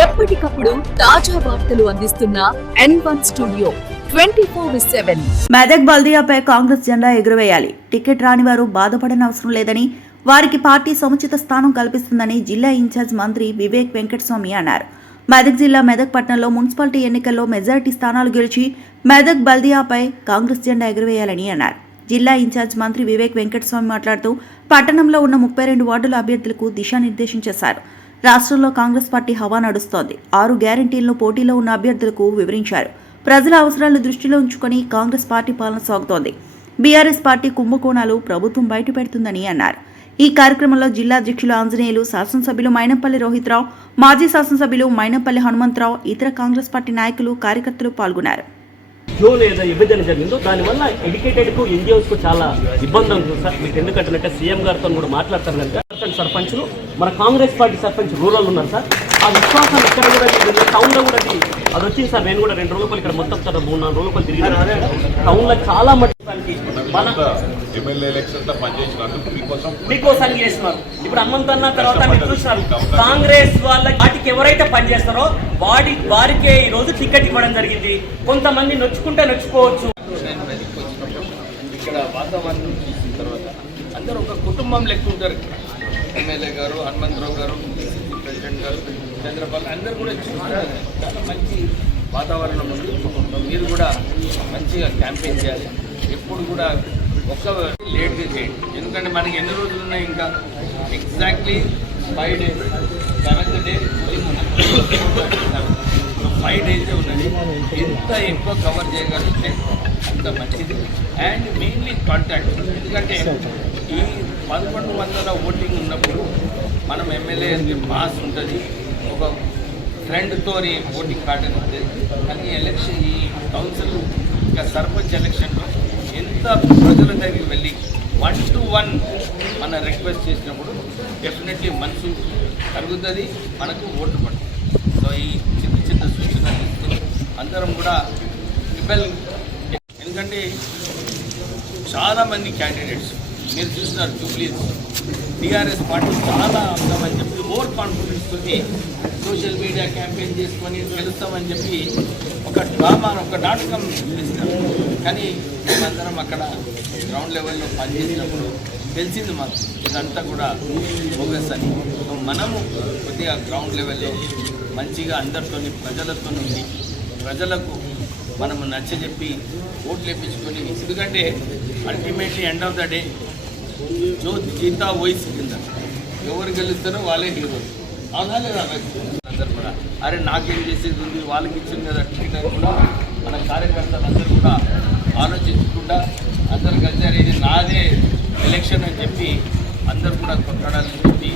ఎప్పటికప్పుడు తాజా వార్తలు అందిస్తున్న N1 స్టూడియో 24/7. మెదక్ బల్దియాపై కాంగ్రెస్ జెండా ఎగురవేయాలి. టికెట్ రాని వారు బాధపడనవసరం లేదని, వారికి పార్టీ సముచిత స్థానం కల్పిస్తుందని జిల్లా ఇన్ఛార్జ్ మంత్రి వివేక్ వెంకటస్వామి అన్నారు. మెదక్ జిల్లా మెదక్ పట్టణంలో మున్సిపాలిటీ ఎన్నికల్లో మెజారిటీ స్థానాలు గెలిచి మెదక్ బల్దియాపై కాంగ్రెస్ జెండా ఎగురవేయాలని అన్నారు. జిల్లా ఇన్ఛార్జ్ మంత్రి వివేక్ వెంకటస్వామి మాట్లాడుతూ పట్టణంలో ఉన్న 32 వార్డుల అభ్యర్థులకు దిశానిర్దేశం చేశారు. రాష్ట్రంలో కాంగ్రెస్ పార్టీ హవా నడుస్తోంది. 6 గ్యారంటీలను పోటీలో ఉన్న అభ్యర్థులకు వివరించారు. ప్రజల అవసరాలను దృష్టిలో ఉంచుకొని కాంగ్రెస్ పార్టీ పాలన సాగుతోంది. బీఆర్ఎస్ పార్టీ కుంభకోణాలు ప్రభుత్వం బయటపెడుతుందని అన్నారు. ఈ కార్యక్రమంలో జిల్లా అధ్యక్షులు ఆంజనేయులు, శాసనసభ్యులు మైనంపల్లి రోహిత్రావు, మాజీ శాసనసభ్యులు మైనంపల్లి హనుమంతరావు, ఇతర కాంగ్రెస్ పార్టీ నాయకులు, కార్యకర్తలు పాల్గొన్నారు. లేదా విభజన జరిగిందో దానివల్ల ఎడ్యుకేటెడ్కు ఎన్జిఓస్కు చాలా ఇబ్బంది అవుతుంది సార్. మీకు ఎందుకంటే సీఎం గారితో కూడా మాట్లాడతారు కనుక సర్పంచ్లు మన కాంగ్రెస్ పార్టీ సర్పంచ్ రూరల్ ఉన్నారు సార్. ఆ విశ్వాసం ఇక్కడ కూడా టౌన్లో కూడా అది వచ్చింది సార్. నేను కూడా 2 రోజులు ఇక్కడ మొత్తం సార్ 3-4 రోజులు తిరిగి టౌన్లో చాలా మట్టి మీకోసం చేస్తున్నారు. ఇప్పుడు హనుమంతన్న తర్వాత మీరు చూసినారు కాంగ్రెస్ వాళ్ళ వాటికి ఎవరైతే పనిచేస్తారో వారికే ఈ రోజు టికెట్ ఇవ్వడం జరిగింది. కొంతమంది నొచ్చుకోవచ్చు. ఇక్కడ వాతావరణం చూసిన తర్వాత అందరూ ఒక కుటుంబం లెక్క ఉంటారు. ఎమ్మెల్యే గారు, హనుమంతరావు గారు, ప్రెసిడెంట్ గారు, చంద్రబాబు అందరూ కూడా చూస్తారు. చాలా మంచి వాతావరణం ఉంది. మీరు కూడా మంచిగా క్యాంపెయిన్ చేయాలి. ఎప్పుడు కూడా ఒక్క లేట్గా చేయండి. ఎందుకంటే మనకి ఎన్ని రోజులు ఉన్నాయి, ఇంకా exactly 5 days. 7th day 5 days ఉన్నది. ఎంత ఎక్కువ కవర్ చేయగలిగితే అంత మంచిది. And mainly contact. ఎందుకంటే ఈ 1100 ఓటింగ్ ఉన్నప్పుడు మనం ఎమ్మెల్యే మాస్ ఉంటుంది, ఒక ఫ్రెండ్తో ఓటింగ్ ప్యాటర్న్ ఉంటుంది. కానీ ఎలక్షన్ ఈ కౌన్సిల్ ఇంకా సర్పంచ్ ఎలక్షన్లో ఎంత ప్రజల దగ్గరికి వెళ్ళి 1-to-1 మన రిక్వెస్ట్ చేసినప్పుడు డెఫినెట్లీ మనసు కలుగుతుంది, మనకు ఓట్లు పడుతుంది. సో ఈ చిన్న సూచనలు ఇస్తూ అందరం కూడా రిబెల్. ఎందుకంటే చాలామంది క్యాండిడేట్స్ మీరు చూస్తున్నారు. జూబ్లీస్ టీఆర్ఎస్ పార్టీ చాలా ఉందామని చెప్పి ఓవర్ కాన్ఫిడెన్స్ తోటి సోషల్ మీడియా క్యాంపెయిన్ చేసుకొని గెలుస్తామని చెప్పి ఒక డ్రామా, ఒక నాటకం ఇస్తారు. కానీ మేమందరం అక్కడ గ్రౌండ్ లెవెల్లో పనిచేసినప్పుడు తెలిసింది మాకు ఇదంతా కూడా బోగస్ అని. సో మనము కొద్దిగా గ్రౌండ్ లెవెల్లో మంచిగా అందరితో ప్రజలతో ఉండి ప్రజలకు మనము నచ్చజెప్పి ఓట్లు వేయించుకొని, ఎందుకంటే ultimately end of the day జో జీతా వయసు కింద ఎవరు గెలుస్తారో వాళ్ళే హీరోలు. అవునా లేదా? అందరు కూడా అరే నాకేం చేసేది ఉంది, వాళ్ళకి ఇచ్చింది కదా టికెట్ కూడా మన కార్యకర్తలు అందరూ కూడా ఆలోచించకుండా అందరు కలిసి ఇది నాదే ఎలక్షన్ అని చెప్పి అందరు కూడా కొట్లాడాలని చెప్పి